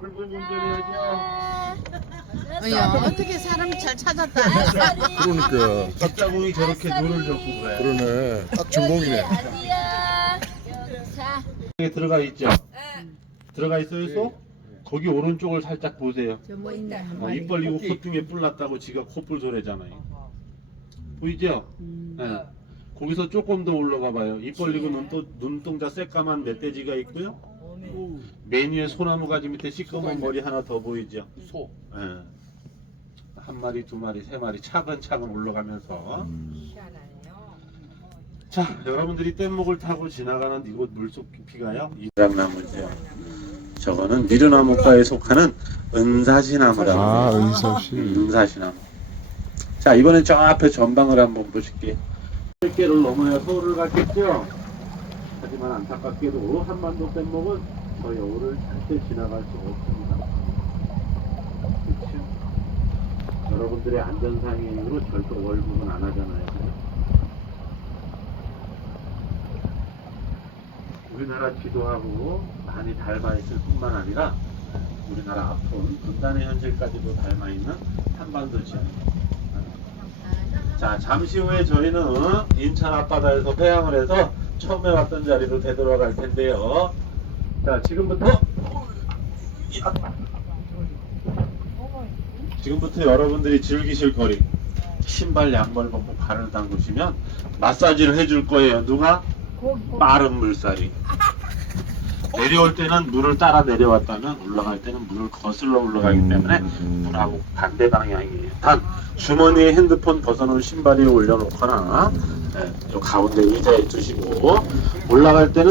붉은 운전해야죠. 야 어떻게 사람 잘 찾았다. 그러니까 젖자공이 저렇게 눈을 접고 그래. 그러네. 딱 전공이네. 아니야. 자, 여기 들어가 있죠? 들어가 있어요, 소? 거기 오른쪽을 살짝 보세요. 저뭐 있네 한 어, 마리. 입 벌리고 콧등에 뿔 났다고 지가 코뿔 소리잖아요. 보이죠? 음. 예. 거기서 조금 더 올라가 봐요. 입 벌리고 눈동자 새까만 멧돼지가 있고요. 맨 위에 소나무 가지 밑에 시꺼먼 머리 하나 더 보이죠? 소. 예. 한 마리, 두 마리, 세 마리 차근차근 올라가면서 자, 여러분들이 뗏목을 타고 지나가는 이곳 물속 깊이가요. 이장나무죠. 저거는 미르나무과에 속하는 은사시나무라고 아 해요. 은서씨. 은사시나무. 자, 이번엔 저 앞에 전방을 한번 보실게요. 실계를 넘어야 서울을 갔겠죠. 하지만 안타깝게도 한반도 뗏목은 저 여우를 절대 지나갈 수 없습니다. 그렇죠? 여러분들의 안전상의 이유로 절대 월북은 안 하잖아요. 우리나라 지도하고 많이 닮아 있을 뿐만 아니라 우리나라 아픈 분단의 현실까지도 닮아 있는 한반도 지역. 자, 잠시 후에 저희는 인천 앞바다에서 회항을 해서 처음에 왔던 자리로 되돌아갈 텐데요. 자, 지금부터 지금부터 여러분들이 즐기실 거리 신발 양말 벗고 발을 담그시면 마사지를 해줄 거예요. 누가? 빠른 물살이. 내려올 때는 물을 따라 내려왔다면 올라갈 때는 물을 거슬러 올라가기 때문에 물하고 반대 방향이에요. 단 주머니에 핸드폰 벗어놓은 신발 위에 올려놓거나 네, 요 가운데 의자에 두시고 올라갈 때는